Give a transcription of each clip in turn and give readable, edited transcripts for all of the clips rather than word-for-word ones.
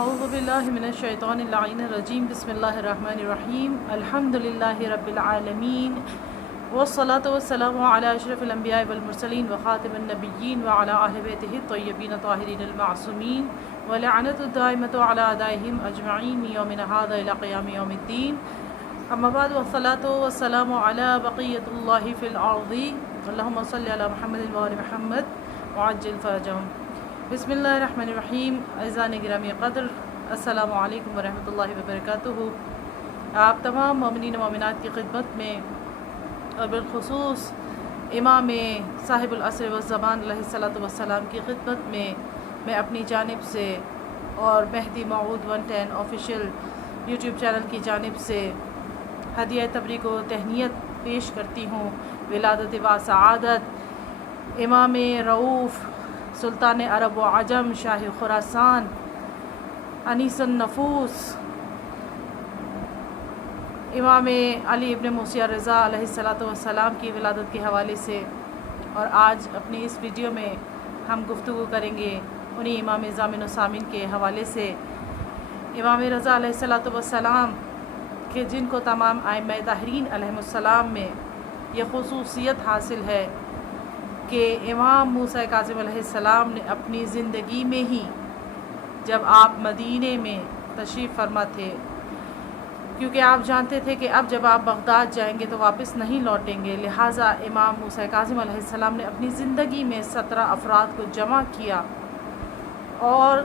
اعوذ باللہ من الشیطان اللعین الرجیم بسم اللہ الرحمن الرحیم الحمدللہ رب العالمین والصلاة والسلام علی اشرف الانبیاء والمرسلین وخاتم النبیین وعلی اہل بیتہ الطیبین الطاہرین المعصومین ولعنت الدائمۃ علی اعدائہم اجمعین من یومنا ھذا الی قیام یوم الدین اما بعد والصلاة والسلام علی بقیۃ اللہ فی الارض اللہم صلی علی محمد وآل محمد وعجل فرجہم۔ بسم اللہ الرحمن الرحیم۔ عزیزان گرامی قدر، السلام علیکم ورحمۃ اللہ وبرکاتہ۔ آپ تمام مومنین و مومنات کی خدمت میں اور بالخصوص امام صاحب العصر والزمان علیہ الصلاۃ والسلام کی خدمت میں اپنی جانب سے اور مہدی موعود 110 آفیشیل یوٹیوب چینل کی جانب سے ہدیہ تبریک و تہنیت پیش کرتی ہوں۔ ولادت و سعادت امام رؤوف سلطان عرب و عجم شاہ خراسان انیس النفوس امام علی ابن موسیٰ رضا علیہ الصلاۃ والسلام کی ولادت کے حوالے سے، اور آج اپنی اس ویڈیو میں ہم گفتگو کریں گے انہی امام ضامن و سامن کے حوالے سے۔ امام رضا علیہ الصلاۃ والسلام کہ جن کو تمام ائمہ طاہرین علیہم السلام میں یہ خصوصیت حاصل ہے کہ امام موسیٰ کاظم علیہ السلام نے اپنی زندگی میں ہی جب آپ مدینے میں تشریف فرما تھے، کیونکہ آپ جانتے تھے کہ اب جب آپ بغداد جائیں گے تو واپس نہیں لوٹیں گے، لہٰذا امام موسیٰ کاظم علیہ السلام نے اپنی زندگی میں 17 افراد کو جمع کیا اور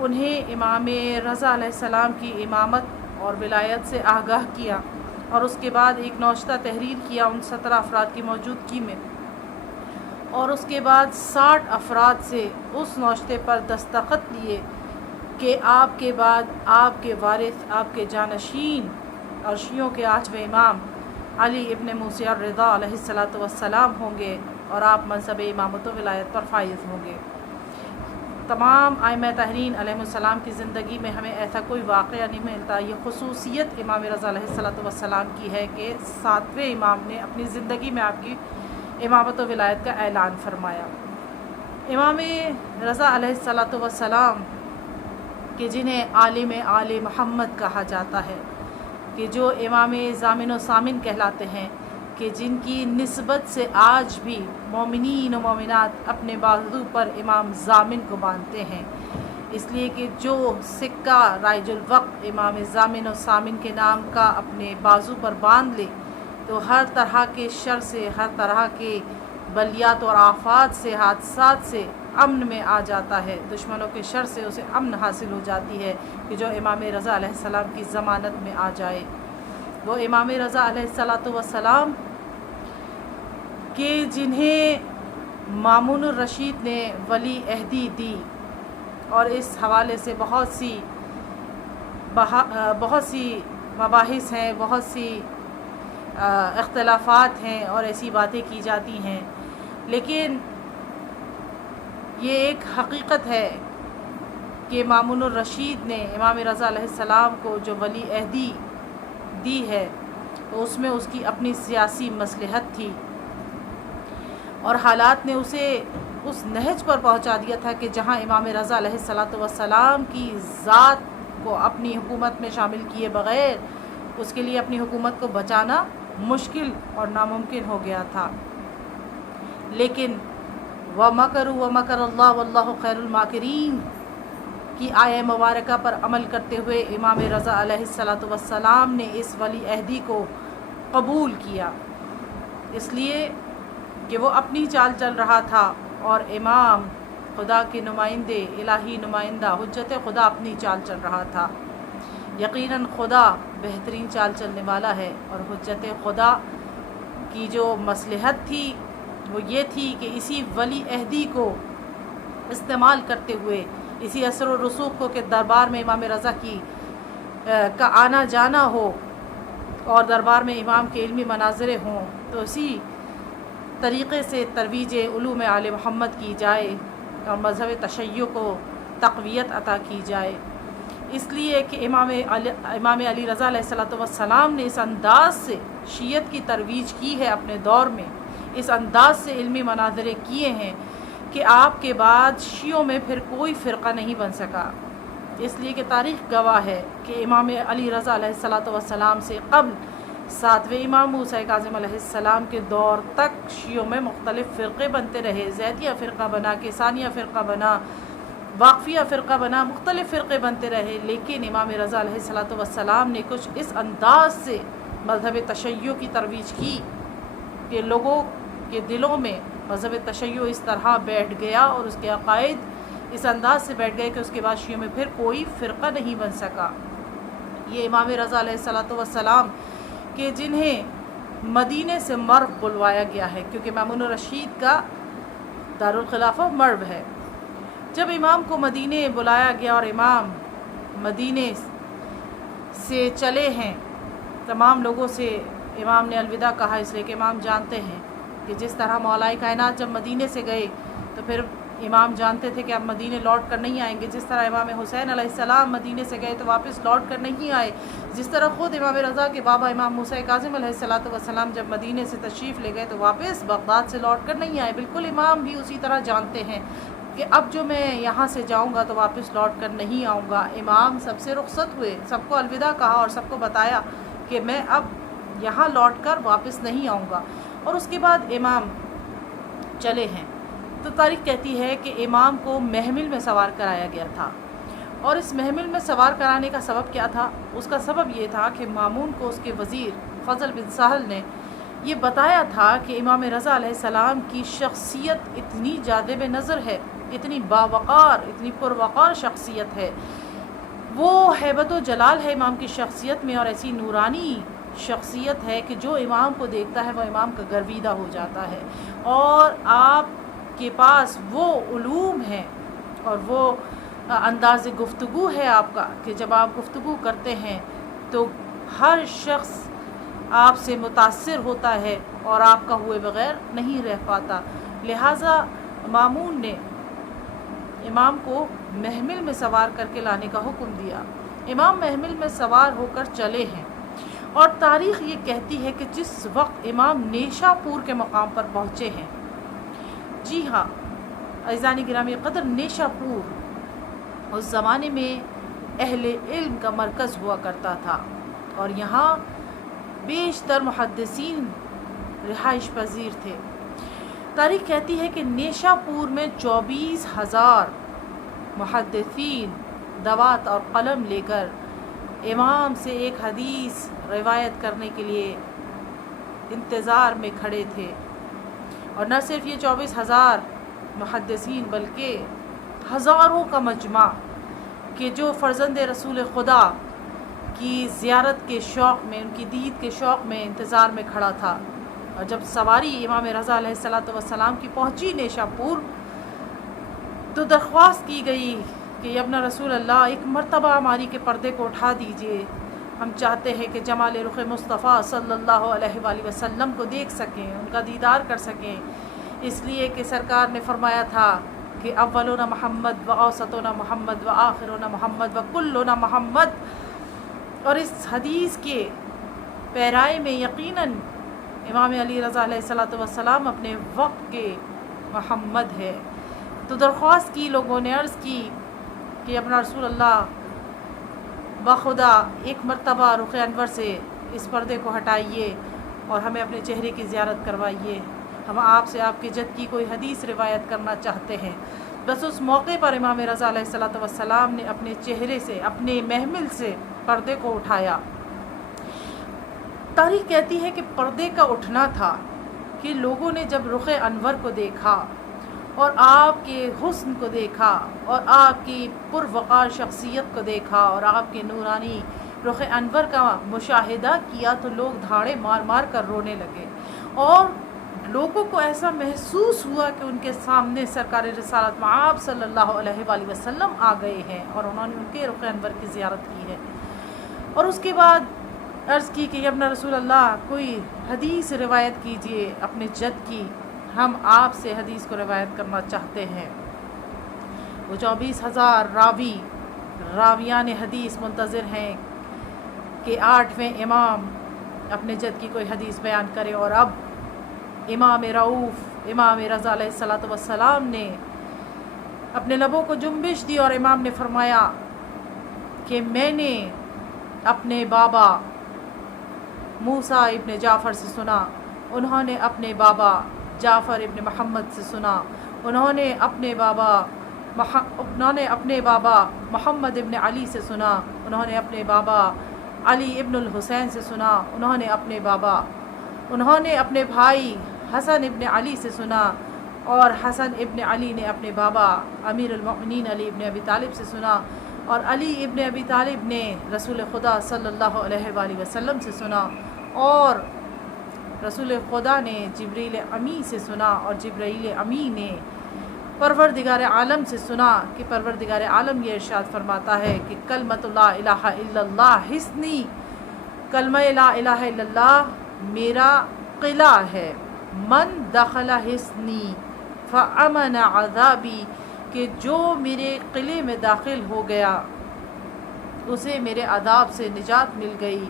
انہیں امام رضا علیہ السلام کی امامت اور ولایت سے آگاہ کیا، اور اس کے بعد ایک نوشتہ تحریر کیا ان 17 افراد کی موجودگی میں، اور اس کے بعد 60 افراد سے اس نوشتے پر دستخط لیے کہ آپ کے بعد آپ کے وارث، آپ کے جانشین اور شیعوں کے 8ویں امام علی ابن موسیٰ رضا علیہ الصلاۃ والسلام ہوں گے، اور آپ منصب امامت و ولایت پر فائز ہوں گے۔ تمام ائمہ طاہرین علیہ السلام کی زندگی میں ہمیں ایسا کوئی واقعہ نہیں ملتا۔ یہ خصوصیت امام رضا علیہ الصلاۃ والسلام کی ہے کہ 7ویں امام نے اپنی زندگی میں آپ کی امامت و ولایت کا اعلان فرمایا۔ امام رضا علیہ الصلاۃ والسلام کہ جنہیں عالم آل محمد کہا جاتا ہے، کہ جو امام ضامن و سامن کہلاتے ہیں، کہ جن کی نسبت سے آج بھی مومنین و مومنات اپنے بازو پر امام ضامن کو باندھتے ہیں، اس لیے کہ جو سکہ رائج الوقت امام ضامن و سامن کے نام کا اپنے بازو پر باندھ لے تو ہر طرح کے شر سے، ہر طرح کے بلیات اور آفات سے، حادثات سے امن میں آ جاتا ہے، دشمنوں کے شر سے اسے امن حاصل ہو جاتی ہے کہ جو امام رضا علیہ السلام کی ضمانت میں آ جائے۔ وہ امام رضا علیہ الصلاۃ والسلام کہ جنہیں مامون الرشید نے ولی عہدی دی، اور اس حوالے سے بہت سی مباحث ہیں، بہت سی اختلافات ہیں اور ایسی باتیں کی جاتی ہیں، لیکن یہ ایک حقیقت ہے کہ مامون الرشید نے امام رضا علیہ السلام کو جو ولی عہدی دی ہے تو اس میں اس کی اپنی سیاسی مصلحت تھی، اور حالات نے اسے اس نہج پر پہنچا دیا تھا کہ جہاں امام رضا علیہ الصلاۃ والسلام کی ذات کو اپنی حکومت میں شامل کیے بغیر اس کے لیے اپنی حکومت کو بچانا مشکل اور ناممکن ہو گیا تھا۔ لیکن وَمَكَرُوا وَمَكَرَ اللَّهُ وَاللَّهُ خَيْرُ الْمَاكِرِينَ کی آیہ مبارکہ پر عمل کرتے ہوئے امام رضا علیہ الصلاۃ والسلام نے اس ولی عہدی کو قبول کیا، اس لیے کہ وہ اپنی چال چل رہا تھا، اور امام خدا کے نمائندے، الہی نمائندہ، حجت خدا اپنی چال چل رہا تھا۔ یقیناً خدا بہترین چال چلنے والا ہے، اور حجت خدا کی جو مصلحت تھی وہ یہ تھی کہ اسی ولی عہدی کو استعمال کرتے ہوئے، اسی اثر و رسوخ کو کہ دربار میں امام رضا کا آنا جانا ہو اور دربار میں امام کے علمی مناظرے ہوں، تو اسی طریقے سے ترویج علوم آل محمد کی جائے اور مذہب تشیع کو تقویت عطا کی جائے۔ اس لیے کہ امام علی رضا علیہ الصلاۃ والسلام نے اس انداز سے شیعت کی ترویج کی ہے اپنے دور میں، اس انداز سے علمی مناظرے کیے ہیں کہ آپ کے بعد شیعوں میں پھر کوئی فرقہ نہیں بن سکا، اس لیے کہ تاریخ گواہ ہے کہ امام علی رضا علیہ الصلوۃ والسلام سے قبل 7ویں امام موسیٰ کاظم علیہ السلام کے دور تک شیعوں میں مختلف فرقے بنتے رہے. زیدیہ فرقہ بنا، کیسانیہ فرقہ بنا، واقفیہ فرقہ بنا، مختلف فرقے بنتے رہے، لیکن امام رضا علیہ الصلوۃ والسلام نے کچھ اس انداز سے مذہب تشیع کی ترویج کی کہ لوگوں کے دلوں میں مذہب تشیع اس طرح بیٹھ گیا اور اس کے عقائد اس انداز سے بیٹھ گئے کہ اس کے بعد شیعوں میں پھر کوئی فرقہ نہیں بن سکا. یہ امام رضا علیہ الصلوۃ والسلام کہ جنہیں مدینے سے مرو بلوایا گیا ہے، کیونکہ مامون الرشید کا دارالخلافہ مرو ہے. جب امام کو مدینے بلایا گیا اور امام مدینے سے چلے ہیں، تمام لوگوں سے امام نے الوداع کہا، اس لیے کہ امام جانتے ہیں کہ جس طرح مولا کائنات جب مدینے سے گئے تو پھر امام جانتے تھے کہ اب مدینے لوٹ کر نہیں آئیں گے. جس طرح امام حسین علیہ السلام مدینے سے گئے تو واپس لوٹ کر نہیں آئے، جس طرح خود امام رضا کے بابا امام موسیٰ کاظم علیہ الصلوۃ والسلام جب مدینے سے تشریف لے گئے تو واپس بغداد سے لوٹ کر نہیں آئے، بالکل امام بھی اسی طرح جانتے ہیں کہ اب جو میں یہاں سے جاؤں گا تو واپس لوٹ کر نہیں آؤں گا. امام سب سے رخصت ہوئے، سب کو الوداع کہا اور سب کو بتایا کہ میں اب یہاں لوٹ کر واپس نہیں آؤں گا، اور اس کے بعد امام چلے ہیں. تو تاریخ کہتی ہے کہ امام کو محمل میں سوار کرایا گیا تھا، اور اس محمل میں سوار کرانے کا سبب کیا تھا؟ اس کا سبب یہ تھا کہ مامون کو اس کے وزیر فضل بن سہل نے یہ بتایا تھا کہ امام رضا علیہ السلام کی شخصیت اتنی جاذب نظر ہے، اتنی باوقار، اتنی پروقار شخصیت ہے، وہ ہیبت و جلال ہے امام کی شخصیت میں، اور ایسی نورانی شخصیت ہے کہ جو امام کو دیکھتا ہے وہ امام کا گرویدہ ہو جاتا ہے. اور آپ کے پاس وہ علوم ہیں اور وہ انداز گفتگو ہے آپ کا کہ جب آپ گفتگو کرتے ہیں تو ہر شخص آپ سے متاثر ہوتا ہے اور آپ کا ہوئے بغیر نہیں رہ پاتا. لہٰذا مامون نے امام کو محمل میں سوار کر کے لانے کا حکم دیا. امام محمل میں سوار ہو کر چلے ہیں، اور تاریخ یہ کہتی ہے کہ جس وقت امام نیشا پور کے مقام پر پہنچے ہیں، جی ہاں عزیزان گرامی قدر، نیشا پور اس زمانے میں اہل علم کا مرکز ہوا کرتا تھا، اور یہاں بیشتر محدثین رہائش پذیر تھے. تاریخ کہتی ہے کہ نیشا پور میں 24,000 محدثین دوات اور قلم لے کر امام سے ایک حدیث روایت کرنے کے لیے انتظار میں کھڑے تھے. اور نہ صرف یہ 24,000 محدثین بلکہ ہزاروں کا مجمع کہ جو فرزند رسول خدا کی زیارت کے شوق میں، ان کی دید کے شوق میں انتظار میں کھڑا تھا. اور جب سواری امام رضا علیہ الصلوۃ والسلام کی پہنچی نیشا پور تو درخواست کی گئی کہ ابن رسول اللہ ایک مرتبہ ہماری کے پردے کو اٹھا دیجئے، ہم چاہتے ہیں کہ جمال رخ مصطفیٰ صلی اللہ علیہ وآلہ وسلم کو دیکھ سکیں، ان کا دیدار کر سکیں. اس لیے کہ سرکار نے فرمایا تھا کہ اولنا محمد و اوسطنا محمد و آخرنا محمد و کلنا محمد. اور اس حدیث کے پیرائے میں یقیناً امام علی رضا علیہ الصلوۃ والسلام اپنے وقت کے محمد ہے. تو درخواست کی، لوگوں نے عرض کی کہ اپنا رسول اللہ بخدا ایک مرتبہ رخ انور سے اس پردے کو ہٹائیے اور ہمیں اپنے چہرے کی زیارت کروائیے، ہم آپ سے آپ کے جد کی کوئی حدیث روایت کرنا چاہتے ہیں. بس اس موقع پر امام رضا علیہ الصلوۃ والسلام نے اپنے چہرے سے، اپنے محمل سے پردے کو اٹھایا. تاریخ کہتی ہے کہ پردے کا اٹھنا تھا کہ لوگوں نے جب رخ انور کو دیکھا اور آپ کے حسن کو دیکھا اور آپ کی پروقار شخصیت کو دیکھا اور آپ کے نورانی رخ انور کا مشاہدہ کیا تو لوگ دھاڑے مار مار کر رونے لگے، اور لوگوں کو ایسا محسوس ہوا کہ ان کے سامنے سرکار رسالت مآب صلی اللہ علیہ وآلہ وسلم آ گئے ہیں اور انہوں نے ان کے رخ انور کی زیارت کی ہے. اور اس کے بعد عرض کی کہ ابن رسول اللہ کوئی حدیث روایت کیجئے اپنے جد کی، ہم آپ سے حدیث کو روایت کرنا چاہتے ہیں. وہ 24,000 راویان حدیث منتظر ہیں کہ 8ویں امام اپنے جد کی کوئی حدیث بیان کرے. اور اب امام رؤوف امام رضا علیہ الصلوۃ والسلام نے اپنے لبوں کو جنبش دی اور امام نے فرمایا کہ میں نے اپنے بابا موسیٰ ابن جعفر سے سنا، انہوں نے اپنے بابا جعفر ابن محمد سے سنا، انہوں نے اپنے بابا محمد ابن علی سے سنا، انہوں نے اپنے بابا علی ابن الحسین سے سنا، انہوں نے اپنے بھائی حسن ابن علی سے سنا، اور حسن ابن علی نے اپنے بابا امیر المؤمنین علی ابن ابی طالب سے سنا، اور علی ابن ابی طالب نے رسول خدا صلی اللہ علیہ وآلہ وسلم سے سنا، اور رسول خدا نے جبریل امی سے سنا، اور جبرائیل امی نے پروردگار عالم سے سنا کہ پروردگار عالم یہ ارشاد فرماتا ہے کہ کلمۃ لا الہ الا اللہ حصنی، کلمہ لا الہ الا اللہ میرا قلعہ ہے، من دخل حصنی فامن عذابی، کہ جو میرے قلعے میں داخل ہو گیا اسے میرے عذاب سے نجات مل گئی۔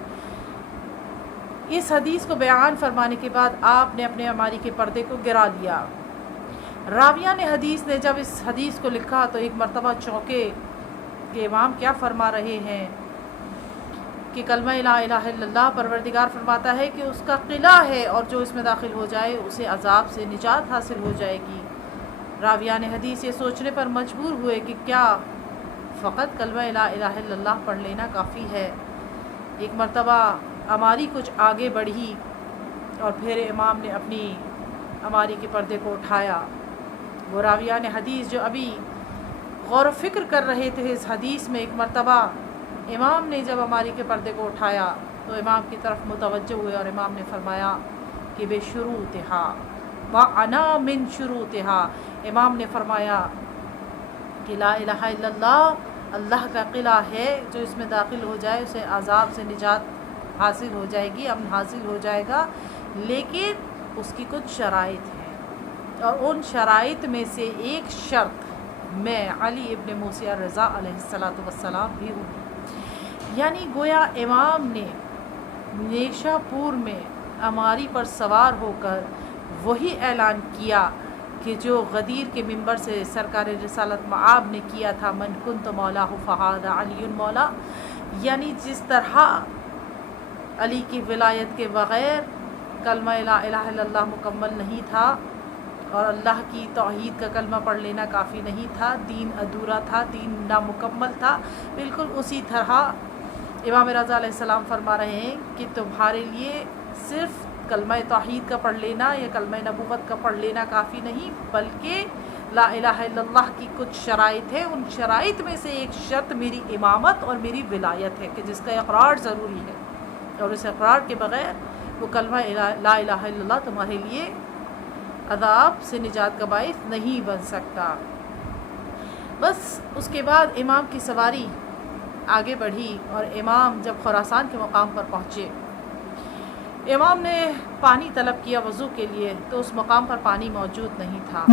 اس حدیث کو بیان فرمانے کے بعد آپ نے اپنے الماری کے پردے کو گرا لیا۔ راویان حدیث نے جب اس حدیث کو لکھا تو ایک مرتبہ چونکے کہ امام کیا فرما رہے ہیں کہ کلمہ لا الہ الا اللہ پروردگار فرماتا ہے کہ اس کا قلعہ ہے، اور جو اس میں داخل ہو جائے اسے عذاب سے نجات حاصل ہو جائے گی۔ راویان حدیث یہ سوچنے پر مجبور ہوئے کہ کیا فقط کلمہ لا الہ الا اللہ پڑھ لینا کافی ہے؟ ایک مرتبہ الماری کچھ آگے بڑھی اور پھر امام نے اپنی الماری کے پردے کو اٹھایا۔ وہ راویان حدیث جو ابھی غور و فکر کر رہے تھے اس حدیث میں، ایک مرتبہ امام نے جب الماری کے پردے کو اٹھایا تو امام کی طرف متوجہ ہوئے، اور امام نے فرمایا کہ بے شروطہا وَأَنَا مِن شُرُوطِهَا، امام نے فرمایا کہ لا الہ الا اللہ اللہ کا قلعہ ہے، جو اس میں داخل ہو جائے اسے عذاب سے نجات حاصل ہو جائے گی، امن حاصل ہو جائے گا، لیکن اس کی کچھ شرائط ہیں، اور ان شرائط میں سے ایک شرط میں علی ابن موسیٰ الرضا علیہ السلام بھی ہوں۔ یعنی گویا امام نے نیشا پور میں الماری پر سوار ہو کر وہی اعلان کیا کہ جو غدیر کے منبر سے سرکار رسالت مآب نے کیا تھا، من کنت مولا فہذا علی مولا، یعنی جس طرح علی کی ولایت کے بغیر کلمہ لا الہ الا اللہ مکمل نہیں تھا، اور اللہ کی توحید کا کلمہ پڑھ لینا کافی نہیں تھا، دین ادھورا تھا، دین نامکمل تھا، بالکل اسی طرح امام رضا علیہ السلام فرما رہے ہیں کہ تمہارے لیے صرف کلمہ توحید کا پڑھ لینا یا کلمہ نبوت کا پڑھ لینا کافی نہیں، بلکہ لا الہ الا اللہ کی کچھ شرائط ہیں، ان شرائط میں سے ایک شرط میری امامت اور میری ولایت ہے کہ جس کا اقرار ضروری ہے، اور اس اقرار کے بغیر وہ کلمہ لا الہ الا اللہ تمہارے لیے عذاب سے نجات کا باعث نہیں بن سکتا۔ بس اس کے بعد امام کی سواری آگے بڑھی، اور امام جب خراسان کے مقام پر پہنچے، امام نے پانی طلب کیا وضو کے لیے، تو اس مقام پر پانی موجود نہیں تھا۔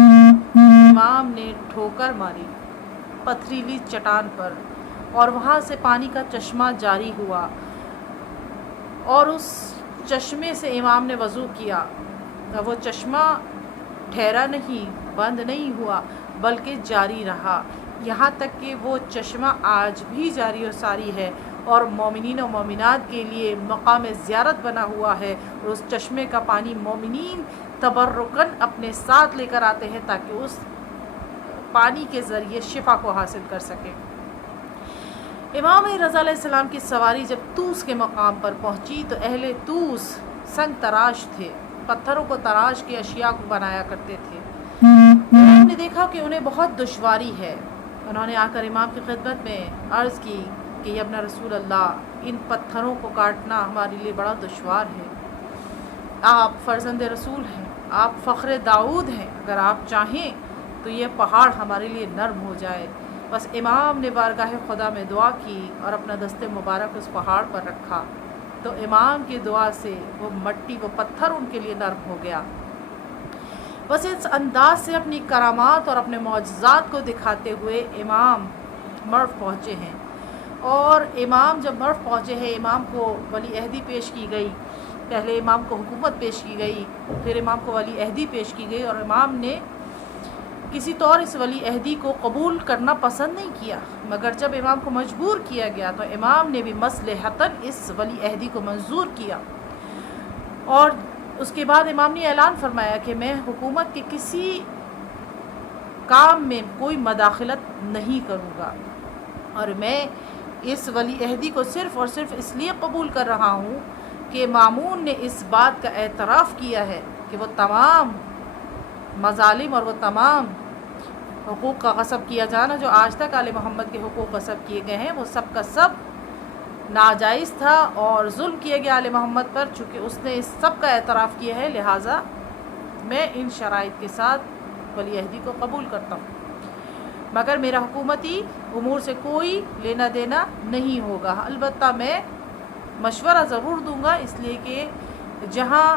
امام نے ٹھوکر ماری پتھریلی چٹان پر، اور وہاں سے پانی کا چشمہ جاری ہوا، اور اس چشمے سے امام نے وضو کیا۔ وہ چشمہ ٹھہرا نہیں، بند نہیں ہوا، بلکہ جاری رہا، یہاں تک کہ وہ چشمہ آج بھی جاری و ساری ہے، اور مومنین و مومنات کے لیے مقام زیارت بنا ہوا ہے، اور اس چشمے کا پانی مومنین تبرکاً اپنے ساتھ لے کر آتے ہیں تاکہ اس پانی کے ذریعے شفا کو حاصل کر سکیں۔ امام رضا علیہ السلام کی سواری جب طوس کے مقام پر پہنچی تو اہل طوس سنگ تراش تھے، پتھروں کو تراش کے اشیاء کو بنایا کرتے تھے۔ انہوں نے دیکھا کہ انہیں بہت دشواری ہے، انہوں نے آ کر امام کی خدمت میں عرض کی کہ یا ابن رسول اللہ، ان پتھروں کو کاٹنا ہمارے لیے بڑا دشوار ہے، آپ فرزند رسول ہیں، آپ فخر داؤد ہیں، اگر آپ چاہیں تو یہ پہاڑ ہمارے لیے نرم ہو جائے۔ بس امام نے بارگاہ خدا میں دعا کی اور اپنا دست مبارک اس پہاڑ پر رکھا، تو امام کی دعا سے وہ مٹی، وہ پتھر ان کے لیے نرم ہو گیا۔ بس اس انداز سے اپنی کرامات اور اپنے معجزات کو دکھاتے ہوئے امام مرو پہنچے ہیں، اور امام جب مرو پہنچے ہیں، امام کو ولی عہدی پیش کی گئی، پہلے امام کو حکومت پیش کی گئی، پھر امام کو ولی عہدی پیش کی گئی، اور امام نے کسی طور اس ولی عہدی کو قبول کرنا پسند نہیں کیا، مگر جب امام کو مجبور کیا گیا تو امام نے بھی مصلحتاً اس ولی عہدی کو منظور کیا، اور اس کے بعد امام نے اعلان فرمایا کہ میں حکومت کے کسی کام میں کوئی مداخلت نہیں کروں گا، اور میں اس ولی عہدی کو صرف اور صرف اس لیے قبول کر رہا ہوں کہ مامون نے اس بات کا اعتراف کیا ہے کہ وہ تمام مظالم اور وہ تمام حقوق کا غصب کیا جانا جو آج تک آل محمد کے حقوق غصب کیے گئے ہیں وہ سب کا سب ناجائز تھا اور ظلم کیا گیا آل محمد پر، چونکہ اس نے اس سب کا اعتراف کیا ہے، لہٰذا میں ان شرائط کے ساتھ ولی عہدی کو قبول کرتا ہوں، مگر میرا حکومتی امور سے کوئی لینا دینا نہیں ہوگا، البتہ میں مشورہ ضرور دوں گا، اس لیے کہ جہاں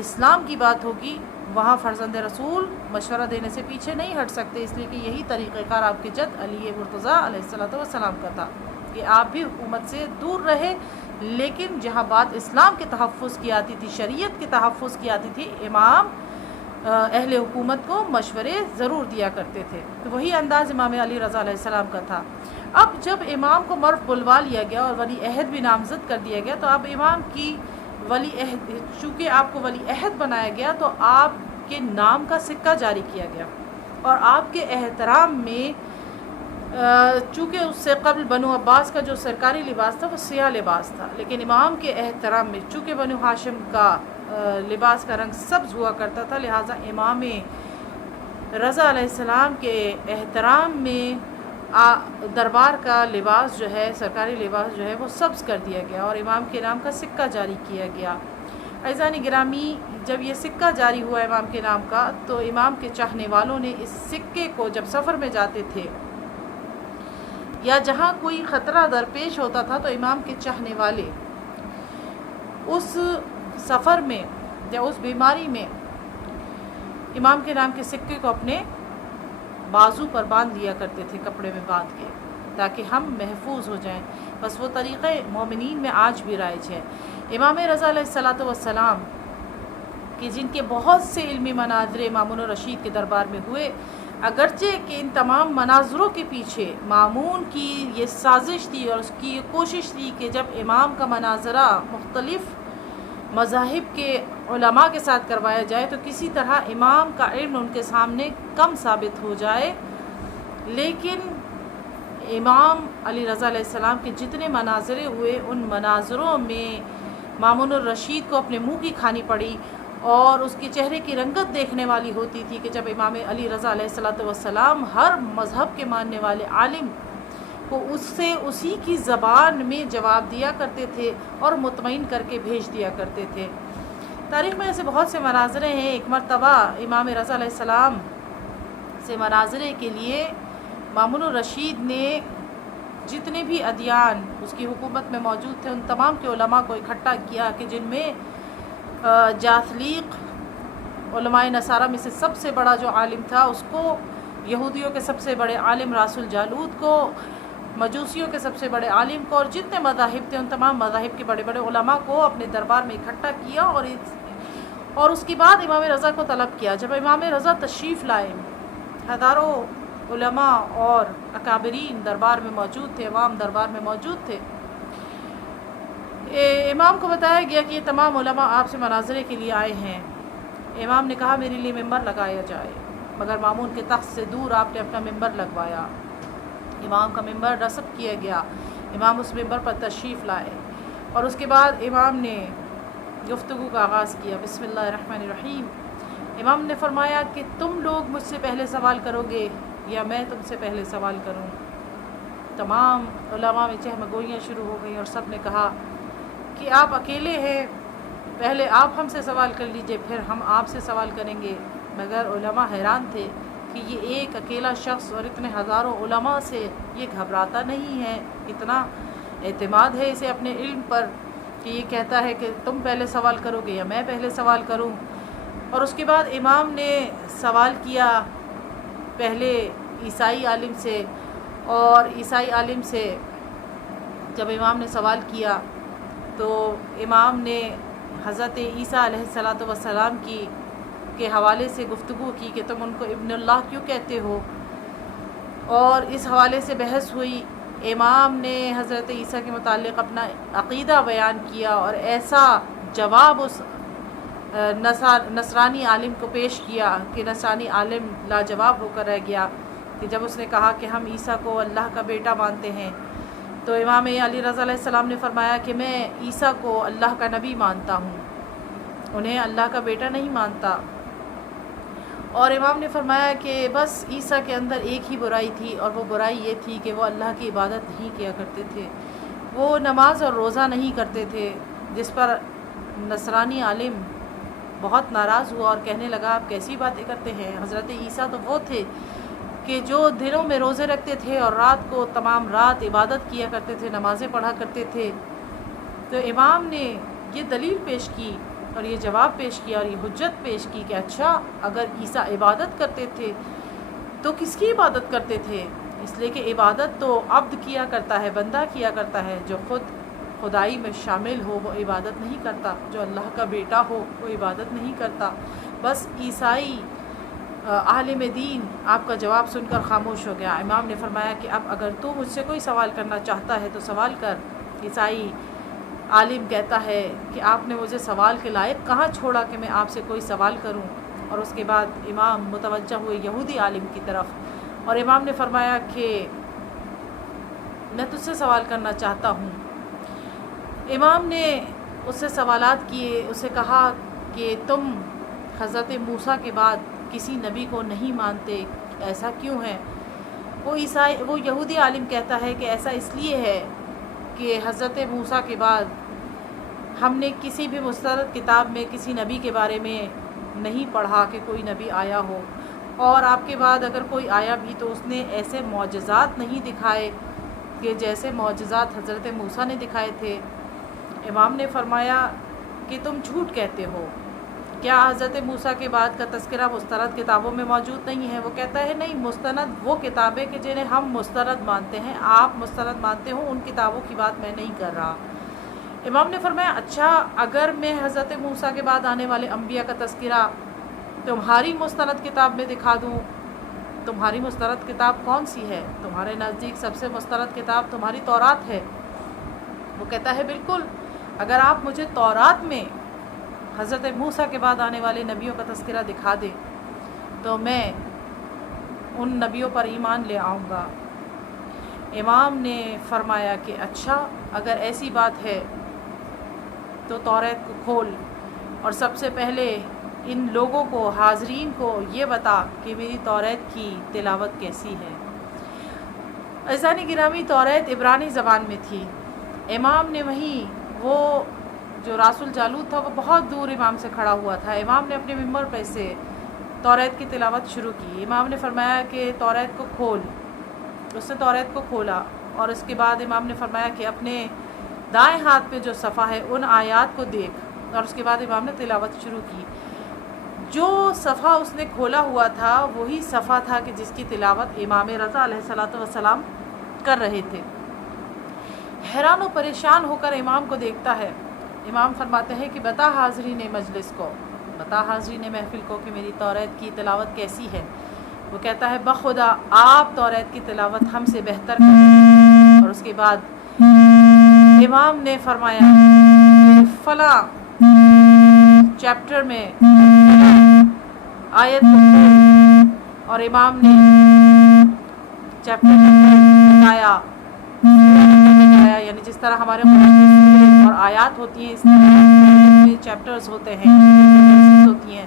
اسلام کی بات ہوگی وہاں فرزند رسول مشورہ دینے سے پیچھے نہیں ہٹ سکتے، اس لیے کہ یہی طریقہ کار آپ کے جد علی مرتضیٰ علیہ السلام کا تھا کہ آپ بھی حکومت سے دور رہے، لیکن جہاں بات اسلام کے تحفظ کی آتی تھی، شریعت کے تحفظ کی آتی تھی، امام اہل حکومت کو مشورے ضرور دیا کرتے تھے، تو وہی انداز امام علی رضا علیہ السلام کا تھا۔ اب جب امام کو مرف بلوا لیا گیا اور ولی عہد بھی نامزد کر دیا گیا، تو اب امام کی ولی عہد، چونکہ آپ کو ولی عہد بنایا گیا تو آپ کے نام کا سکہ جاری کیا گیا، اور آپ کے احترام میں چونکہ اس سے قبل بنو عباس کا جو سرکاری لباس تھا وہ سیاہ لباس تھا، لیکن امام کے احترام میں چونکہ بنو ہاشم کا لباس کا رنگ سبز ہوا کرتا تھا، لہٰذا امام رضا علیہ السلام کے احترام میں دربار کا لباس جو ہے، سرکاری لباس جو ہے وہ سبز کر دیا گیا اور امام کے نام کا سکہ جاری کیا گیا۔ عزیزان گرامی، جب یہ سکہ جاری ہوا امام کے نام کا تو امام کے چاہنے والوں نے اس سکے کو جب سفر میں جاتے تھے یا جہاں کوئی خطرہ درپیش ہوتا تھا تو امام کے چاہنے والے اس سفر میں یا اس بیماری میں امام کے نام کے سکے کو اپنے بازو پر باندھ لیا کرتے تھے، کپڑے میں باندھ کے، تاکہ ہم محفوظ ہو جائیں۔ بس وہ طریقہ مومنین میں آج بھی رائج ہے۔ امام رضا علیہ السلام کہ جن کے بہت سے علمی مناظر مامون الرشید کے دربار میں ہوئے، اگرچہ کہ ان تمام مناظروں کے پیچھے مامون کی یہ سازش تھی اور اس کی یہ کوشش تھی کہ جب امام کا مناظرہ مختلف مذاہب کے علماء کے ساتھ کروایا جائے تو کسی طرح امام کا علم ان کے سامنے کم ثابت ہو جائے، لیکن امام علی رضا علیہ السلام کے جتنے مناظرے ہوئے ان مناظروں میں مامون الرشید کو اپنے منہ کی کھانی پڑی، اور اس کے چہرے کی رنگت دیکھنے والی ہوتی تھی کہ جب امام علی رضا علیہ السلام ہر مذہب کے ماننے والے عالم کو اس سے اسی کی زبان میں جواب دیا کرتے تھے اور مطمئن کر کے بھیج دیا کرتے تھے۔ تاریخ میں ایسے بہت سے مناظرے ہیں۔ ایک مرتبہ امام رضا علیہ السلام سے مناظرے کے لیے مامون الرشید نے جتنے بھی ادیان اس کی حکومت میں موجود تھے ان تمام کے علماء کو اکٹھا کیا، کہ جن میں جاثلیق علماء نصارہ میں سے سب سے بڑا جو عالم تھا اس کو، یہودیوں کے سب سے بڑے عالم راس الجالود کو، مجوسیوں کے سب سے بڑے عالم کو، اور جتنے مذاہب تھے ان تمام مذاہب کے بڑے بڑے علماء کو اپنے دربار میں اکٹھا کیا، اور اس کے بعد امام رضا کو طلب کیا۔ جب امام رضا تشریف لائے، ہزاروں علماء اور اکابرین دربار میں موجود تھے، عوام دربار میں موجود تھے۔ امام کو بتایا گیا کہ یہ تمام علماء آپ سے مناظرے کے لیے آئے ہیں۔ امام نے کہا میرے لیے ممبر لگایا جائے، مگر مامون کے تخت سے دور آپ نے اپنا ممبر لگوایا۔ امام کا ممبر نصب کیا گیا، امام اس ممبر پر تشریف لائے، اور اس کے بعد امام نے گفتگو کا آغاز کیا۔ بسم اللہ الرحمن الرحیم۔ امام نے فرمایا کہ تم لوگ مجھ سے پہلے سوال کرو گے یا میں تم سے پہلے سوال کروں؟ تمام علماء میں چہمگوئیاں شروع ہو گئیں اور سب نے کہا کہ آپ اکیلے ہیں، پہلے آپ ہم سے سوال کر لیجئے پھر ہم آپ سے سوال کریں گے۔ مگر علماء حیران تھے کہ یہ ایک اکیلا شخص اور اتنے ہزاروں علماء سے یہ گھبراتا نہیں ہے، اتنا اعتماد ہے اسے اپنے علم پر کہ یہ کہتا ہے کہ تم پہلے سوال کرو گے یا میں پہلے سوال کروں۔ اور اس کے بعد امام نے سوال کیا پہلے عیسائی عالم سے، اور عیسائی عالم سے جب امام نے سوال کیا تو امام نے حضرت عیسیٰ علیہ السلام کے حوالے سے گفتگو کی کہ تم ان کو ابن اللہ کیوں کہتے ہو، اور اس حوالے سے بحث ہوئی۔ امام نے حضرت عیسیٰ کے متعلق اپنا عقیدہ بیان کیا اور ایسا جواب اس نصرانی عالم کو پیش کیا کہ نصرانی عالم لاجواب ہو کر رہ گیا، کہ جب اس نے کہا کہ ہم عیسیٰ کو اللہ کا بیٹا مانتے ہیں، تو امام علی رضا علیہ السلام نے فرمایا کہ میں عیسیٰ کو اللہ کا نبی مانتا ہوں، انہیں اللہ کا بیٹا نہیں مانتا۔ اور امام نے فرمایا کہ بس عیسیٰ کے اندر ایک ہی برائی تھی، اور وہ برائی یہ تھی کہ وہ اللہ کی عبادت نہیں کیا کرتے تھے، وہ نماز اور روزہ نہیں کرتے تھے، جس پر نصرانی عالم بہت ناراض ہوا اور کہنے لگا آپ کیسی باتیں کرتے ہیں، حضرت عیسیٰ تو وہ تھے کہ جو دنوں میں روزے رکھتے تھے اور رات کو تمام رات عبادت کیا کرتے تھے، نمازیں پڑھا کرتے تھے۔ تو امام نے یہ دلیل پیش کی اور یہ جواب پیش کیا اور یہ حجت پیش کی کہ اچھا اگر عیسیٰ عبادت کرتے تھے تو کس کی عبادت کرتے تھے؟ اس لیے کہ عبادت تو عبد کیا کرتا ہے، بندہ کیا کرتا ہے، جو خود خدائی میں شامل ہو وہ عبادت نہیں کرتا، جو اللہ کا بیٹا ہو وہ عبادت نہیں کرتا۔ بس عیسائی عالم دین آپ کا جواب سن کر خاموش ہو گیا۔ امام نے فرمایا کہ اب اگر تو مجھ سے کوئی سوال کرنا چاہتا ہے تو سوال کر۔ عیسائی عالم کہتا ہے کہ آپ نے مجھے سوال کے لائق کہاں چھوڑا کہ میں آپ سے کوئی سوال کروں؟ اور اس کے بعد امام متوجہ ہوئے یہودی عالم کی طرف، اور امام نے فرمایا کہ میں تجھ سے سوال کرنا چاہتا ہوں۔ امام نے اس سے سوالات کیے، اسے کہا کہ تم حضرت موسیٰ کے بعد کسی نبی کو نہیں مانتے، ایسا کیوں ہے؟ وہ یہودی عالم کہتا ہے کہ ایسا اس لیے ہے کہ حضرت موسیٰ کے بعد ہم نے کسی بھی مستند کتاب میں کسی نبی کے بارے میں نہیں پڑھا کہ کوئی نبی آیا ہو، اور آپ کے بعد اگر کوئی آیا بھی تو اس نے ایسے معجزات نہیں دکھائے کہ جیسے معجزات حضرت موسیٰ نے دکھائے تھے۔ امام نے فرمایا کہ تم جھوٹ کہتے ہو، کیا حضرت موسیٰ کے بعد کا تذکرہ مستند کتابوں میں موجود نہیں ہے؟ وہ کہتا ہے نہیں، مستند وہ کتابیں کہ جنہیں ہم مستند مانتے ہیں، آپ مستند مانتے ہو، ان کتابوں کی بات میں نہیں کر رہا۔ امام نے فرمایا اچھا اگر میں حضرت موسیٰ کے بعد آنے والے انبیاء کا تذکرہ تمہاری مستند کتاب میں دکھا دوں، تمہاری مستند کتاب کون سی ہے؟ تمہارے نزدیک سب سے مستند کتاب تمہاری تورات ہے۔ وہ کہتا ہے بالکل، اگر آپ مجھے تورات میں حضرت موسیٰ کے بعد آنے والے نبیوں کا تذکرہ دکھا دے تو میں ان نبیوں پر ایمان لے آؤں گا۔ امام نے فرمایا کہ اچھا اگر ایسی بات ہے تو توریت کو کھول اور سب سے پہلے ان لوگوں کو، حاضرین کو یہ بتا کہ میری توریت کی تلاوت کیسی ہے۔ عزیزان گرامی، توریت عبرانی زبان میں تھی۔ امام نے وہیں وہ جو راس الجالوت تھا وہ بہت دور امام سے کھڑا ہوا تھا، امام نے اپنے ممبر پہ سے توریت کی تلاوت شروع کی۔ امام نے فرمایا کہ توریت کو کھول، اس نے توریت کو کھولا، اور اس کے بعد امام نے فرمایا کہ اپنے دائیں ہاتھ پہ جو صفحہ ہے ان آیات کو دیکھ، اور اس کے بعد امام نے تلاوت شروع کی۔ جو صفحہ اس نے کھولا ہوا تھا وہی صفحہ تھا کہ جس کی تلاوت امام رضا علیہ السلام کر رہے تھے۔ حیران و پریشان ہو کر امام کو دیکھتا ہے۔ امام فرماتے ہیں کہ بتا حاضرین مجلس کو، بتا حاضرین محفل کو کہ میری توریت کی تلاوت کیسی ہے۔ وہ کہتا ہے بخدا آپ توریت کی تلاوت ہم سے بہتر کر رہے ہیں۔ اور اس کے بعد امام نے فرمایا فلاں چیپٹر میں آیت اور امام نے چیپٹر بتایا، یعنی جس طرح ہمارے قرآن اور آیات ہوتی ہیں اس طرح چیپٹرز ہوتے ہیں، ہوتی ہیں۔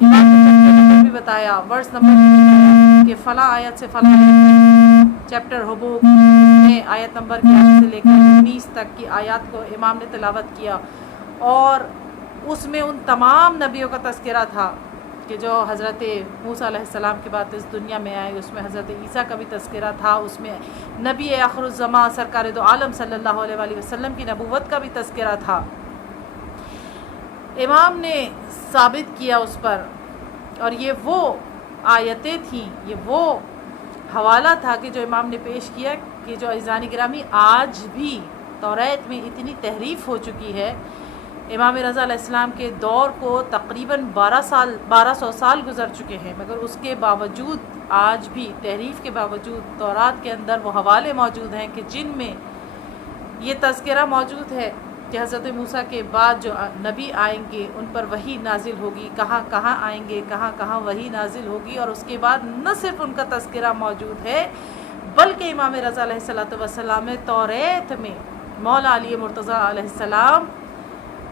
امام نے چیپٹر نمبر بھی بتایا، ورس نمبر بھی بتایا کہ فلاں آیت سے فلاں چیپٹر حبوب میں آیت نمبر کی آیت سے لے کر 19 تک کی آیات کو امام نے تلاوت کیا، اور اس میں ان تمام نبیوں کا تذکرہ تھا کہ جو حضرت موسیٰ علیہ السلام کے بعد اس دنیا میں آئے، اس میں حضرت عیسیٰ کا بھی تذکرہ تھا، اس میں نبی آخر الزماں سرکار دو عالم صلی اللہ علیہ وآلہ وسلم کی نبوت کا بھی تذکرہ تھا۔ امام نے ثابت کیا اس پر، اور یہ وہ آیتیں تھیں، یہ وہ حوالہ تھا کہ جو امام نے پیش کیا کہ جو عزیزان گرامی آج بھی توریت میں اتنی تحریف ہو چکی ہے امام رضا علیہ السلام کے دور کو تقریباً 1200 سال گزر چکے ہیں، مگر اس کے باوجود آج بھی تحریف کے باوجود تورات کے اندر وہ حوالے موجود ہیں کہ جن میں یہ تذکرہ موجود ہے کہ حضرت موسیٰ کے بعد جو نبی آئیں گے ان پر وحی نازل ہوگی، کہاں کہاں آئیں گے، کہاں کہاں وحی نازل ہوگی، اور اس کے بعد نہ صرف ان کا تذکرہ موجود ہے بلکہ امام رضا علیہ السلام نے توریت میں مولا علی مرتضیٰ علیہ السلام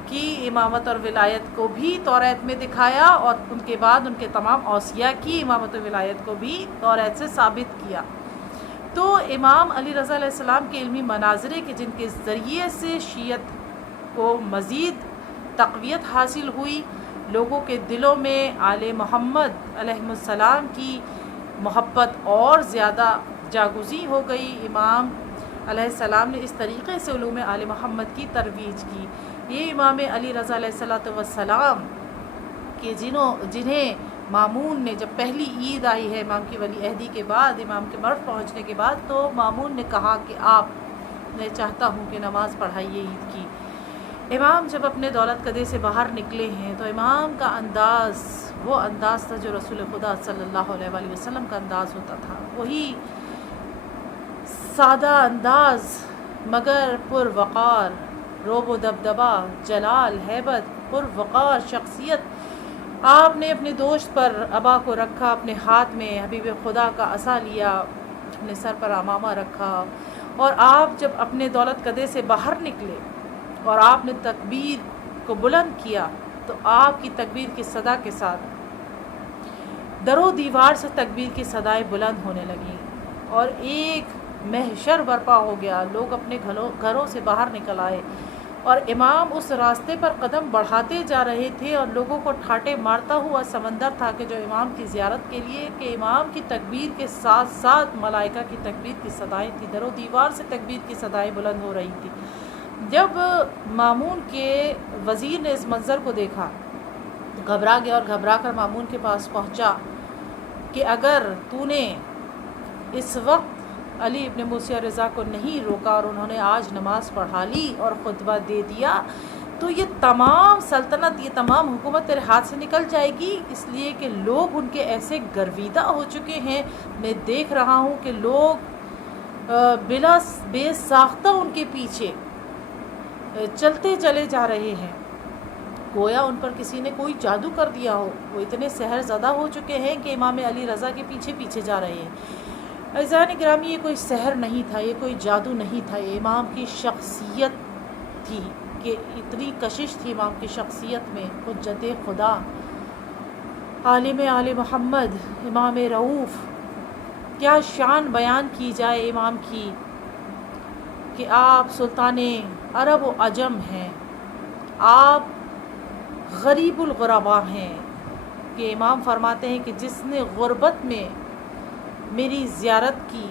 کی امامت اور ولایت کو بھی توریت میں دکھایا، اور ان کے بعد ان کے تمام اوصیاء کی امامت و ولایت کو بھی توریت سے ثابت کیا۔ تو امام علی رضا علیہ السلام کے علمی مناظرے کے جن کے ذریعے سے شیعت کو مزید تقویت حاصل ہوئی، لوگوں کے دلوں میں آل محمد علیہ السلام کی محبت اور زیادہ جاگزی ہو گئی۔ امام علیہ السلام نے اس طریقے سے علوم آل محمد کی ترویج کی۔ یہ امام علی رضا علیہ السلام کہ جنہیں مامون نے جب پہلی عید آئی ہے امام کی ولی عہدی کے بعد، امام کے مرو پہنچنے کے بعد، تو مامون نے کہا کہ آپ میں چاہتا ہوں کہ نماز پڑھائیے عید کی۔ امام جب اپنے دولت قدے سے باہر نکلے ہیں تو امام کا انداز وہ انداز تھا جو رسول خدا صلی اللہ علیہ وآلہ وسلم کا انداز ہوتا تھا، وہی سادہ انداز مگر پر وقار، روب و دبدبا، جلال، ہیبت، پر وقار شخصیت۔ آپ نے اپنے دوست پر عبا کو رکھا، اپنے ہاتھ میں حبیب خدا کا عصا لیا، اپنے سر پر عمامہ رکھا، اور آپ جب اپنے دولت قدے سے باہر نکلے اور آپ نے تکبیر کو بلند کیا تو آپ کی تکبیر کی صدا کے ساتھ در و دیوار سے تکبیر کی صدائیں بلند ہونے لگیں اور ایک محشر برپا ہو گیا۔ لوگ اپنے گھروں سے باہر نکل آئے اور امام اس راستے پر قدم بڑھاتے جا رہے تھے اور لوگوں کو ٹھاٹے مارتا ہوا سمندر تھا کہ جو امام کی زیارت کے لیے، کہ امام کی تکبیر کے ساتھ ساتھ ملائکہ کی تکبیر کی صدائیں تھیں، در و دیوار سے تکبیر کی صدائیں بلند ہو رہی تھی۔ جب مامون کے وزیر نے اس منظر کو دیکھا گھبرا گیا اور گھبرا کر مامون کے پاس پہنچا کہ اگر تو نے اس وقت علی ابن موسیٰ رضا کو نہیں روکا اور انہوں نے آج نماز پڑھا لی اور خطبہ دے دیا تو یہ تمام سلطنت، یہ تمام حکومت تیرے ہاتھ سے نکل جائے گی، اس لیے کہ لوگ ان کے ایسے گرویدہ ہو چکے ہیں۔ میں دیکھ رہا ہوں کہ لوگ بے ساختہ ان کے پیچھے چلتے چلے جا رہے ہیں، گویا ان پر کسی نے کوئی جادو کر دیا ہو۔ وہ اتنے سحر زدہ ہو چکے ہیں کہ امام علی رضا کے پیچھے پیچھے جا رہے ہیں۔ عزیزان گرامی، یہ کوئی سحر نہیں تھا، یہ کوئی جادو نہیں تھا، یہ امام کی شخصیت تھی کہ اتنی کشش تھی امام کی شخصیت میں۔ حجت خدا، عالم آل محمد، امام رؤوف، کیا شان بیان کی جائے امام کی کہ آپ سلطان عرب و عجم ہیں، آپ غریب الغربا ہیں، کہ امام فرماتے ہیں کہ جس نے غربت میں میری زیارت کی،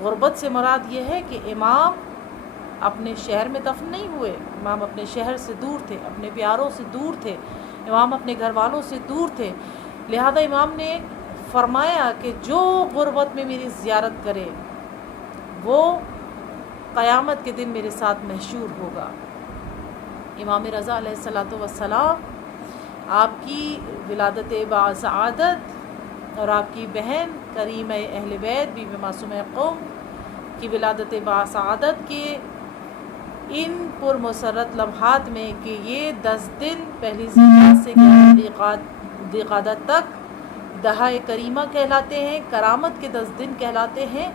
غربت سے مراد یہ ہے کہ امام اپنے شہر میں دفن نہیں ہوئے، امام اپنے شہر سے دور تھے، اپنے پیاروں سے دور تھے، امام اپنے گھر والوں سے دور تھے، لہذا امام نے فرمایا کہ جو غربت میں میری زیارت کرے وہ قیامت کے دن میرے ساتھ محشور ہوگا۔ امام رضا علیہ السلام آپ کی ولادت باسعادت اور آپ کی بہن کریم اہل بیت بی بی معصومہ قوم کی ولادت باسعادت کے ان پر مسرت لمحات میں کہ یہ 10 دن پہلی ذی سے ذیقعدہ تک دہا کریمہ کہلاتے ہیں، کرامت کے 10 دن کہلاتے ہیں،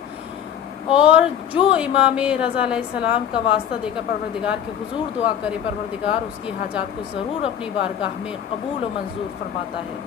اور جو امام رضا علیہ السلام کا واسطہ دے کر پروردگار کے حضور دعا کرے، پروردگار اس کی حاجات کو ضرور اپنی بارگاہ میں قبول و منظور فرماتا ہے۔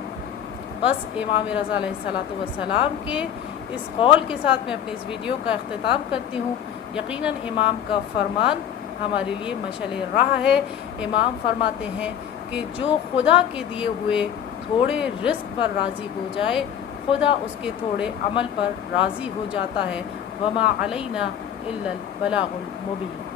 بس امام رضا علیہ السلام کے اس قول کے ساتھ میں اپنے اس ویڈیو کا اختتام کرتی ہوں۔ یقیناً امام کا فرمان ہمارے لیے مشعل راہ ہے۔ امام فرماتے ہیں کہ جو خدا کے دیے ہوئے تھوڑے رزق پر راضی ہو جائے، خدا اس کے تھوڑے عمل پر راضی ہو جاتا ہے۔ وما علینا الا البلاغ المبین۔